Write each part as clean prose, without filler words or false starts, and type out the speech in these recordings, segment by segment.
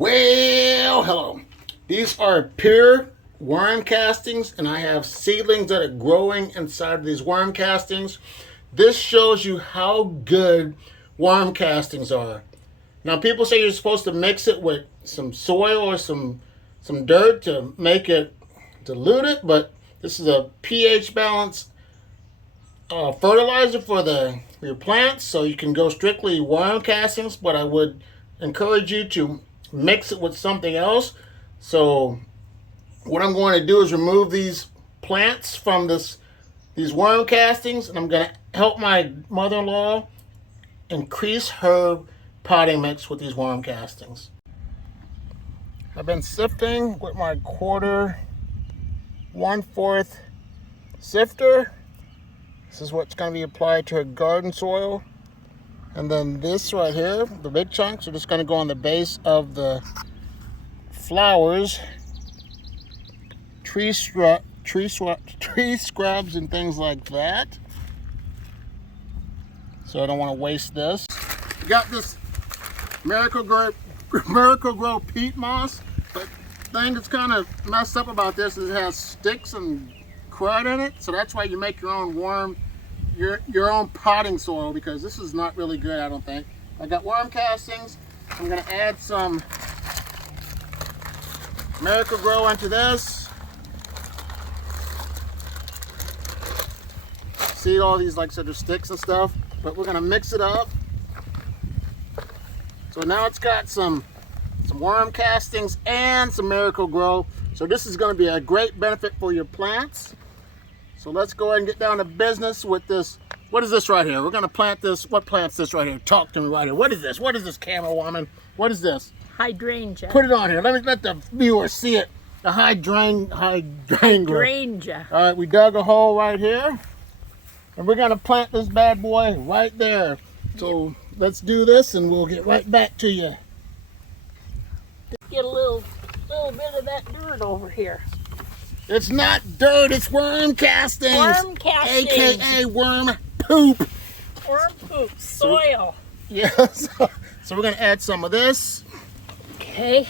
Well, hello. These are pure worm castings, and I have seedlings that are growing inside of these worm castings. This shows you how good worm castings are. Now, people say you're supposed to mix it with some soil or some dirt to make it dilute it, but this is a pH balanced fertilizer for your plants, so you can go strictly worm castings, but I would encourage you to mix it with something else. So what I'm going to do is remove these plants from these worm castings, and I'm going to help my mother-in-law increase her potting mix with these worm castings. I've been sifting with my 1/4 sifter. This is what's going to be applied to her garden soil. And then this right here, the big chunks, are just going to go on the base of the flowers, tree scrubs, and things like that. So I don't want to waste this. We got this Miracle-Gro peat moss, but the thing that's kind of messed up about this is it has sticks and crud in it, so that's why you make your own your own potting soil, because this is not really good, I don't think. I got worm castings. I'm going to add some Miracle-Gro into this. See all these, like I said, there's sticks and stuff, but we're going to mix it up. So now it's got some worm castings and some Miracle-Gro. So this is going to be a great benefit for your plants. So let's go ahead and get down to business with this. What is this right here? We're going to plant this. What plant's this right here? Talk to me right here. What is this? What is this, camera woman? What is this? Hydrangea. Put it on here. Let the viewers see it. The hydrangea. Hydrangea. All right, we dug a hole right here. And we're going to plant this bad boy right there. So let's do this and we'll get right back to you. Get a little bit of that dirt over here. It's not dirt, it's worm castings. Worm castings. AKA worm poop. Worm poop, soil. Yes. So we're going to add some of this. Okay.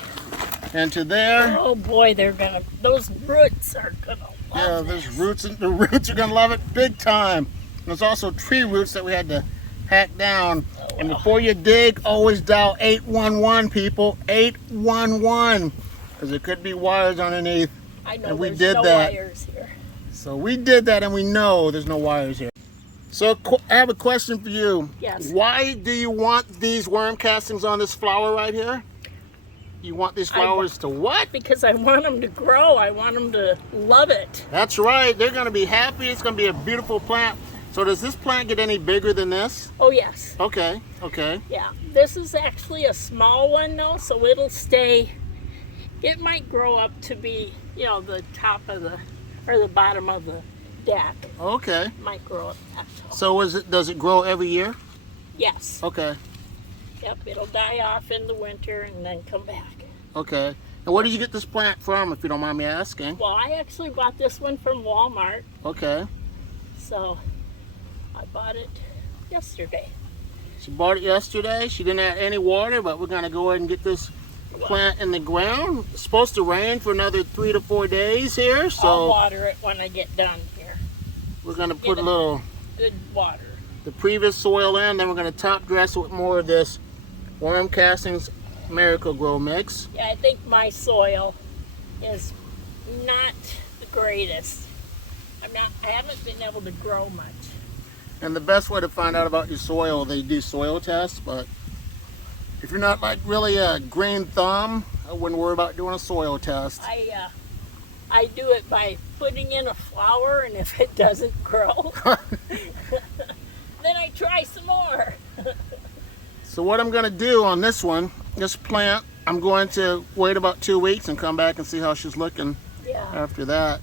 Into there. Oh boy, those roots are gonna love there's roots, and the roots are going to love it big time. And there's also tree roots that we had to hack down. Oh, wow. And before you dig, always dial 811, people. 811. Because there could be wires underneath. I know, and we there's did no that. wires here. So we did that, and we know there's no wires here. So I have a question for you. Yes. Why do you want these worm castings on this flower right here? You want these flowers to what? Because I want them to grow. I want them to love it. That's right. They're going to be happy. It's going to be a beautiful plant. So does this plant get any bigger than this? Oh, yes. Okay. Okay. Yeah. This is actually a small one, though, so it'll stay. It might grow up to be, the top of or the bottom of the deck. Okay. Might grow up that tall. So does it grow every year? Yes. Okay. Yep, it'll die off in the winter and then come back. Okay. And where did you get this plant from, if you don't mind me asking? Well, I actually bought this one from Walmart. Okay. So I bought it yesterday. She bought it yesterday. She didn't add any water, but we're going to go ahead and get this plant in the ground. It's supposed to rain for another 3 to 4 days here, so I'll water it when I get done here. We're going to put a little good water. The previous soil in, then we're going to top dress it with more of this worm castings Miracle-Gro mix. Yeah, I think my soil is not the greatest. I haven't been able to grow much. And the best way to find out about your soil, they do soil tests, but if you're not like really a green thumb, I wouldn't worry about doing a soil test. I do it by putting in a flower, and if it doesn't grow, then I try some more. So what I'm going to do on this plant, I'm going to wait about 2 weeks and come back and see how she's looking after that.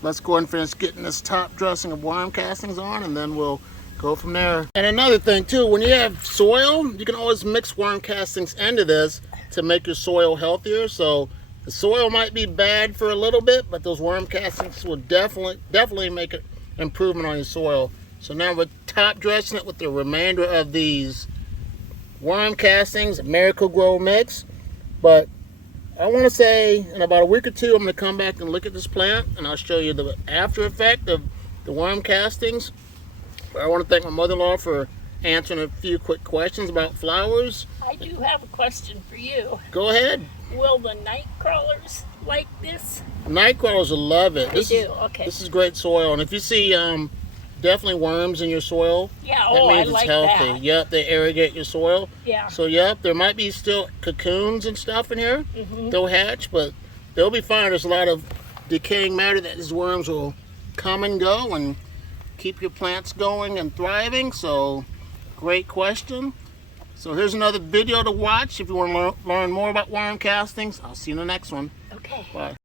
Let's go ahead and finish getting this top dressing of worm castings on, and then we'll go from there. And another thing too, when you have soil, you can always mix worm castings into this to make your soil healthier. So the soil might be bad for a little bit, but those worm castings will definitely make an improvement on your soil. So now we're top dressing it with the remainder of these worm castings Miracle-Gro mix. But I want to say in about a week or two, I'm going to come back and look at this plant, and I'll show you the after effect of the worm castings. I want to thank my mother-in-law for answering a few quick questions about flowers. I do have a question for you. Go ahead. Will the night crawlers like this? Night crawlers will love it. They do, okay. This is great soil, and if you see definitely worms in your soil, Yeah, that means I it's like healthy. that. Yep, they irrigate your soil. Yeah. So yep, there might be still cocoons and stuff in here. They'll hatch, but they'll be fine. There's a lot of decaying matter that these worms will come and go and keep your plants going and thriving. So great question. So here's another video to watch if you want to learn more about worm castings. I'll see you in the next one. Okay. Bye.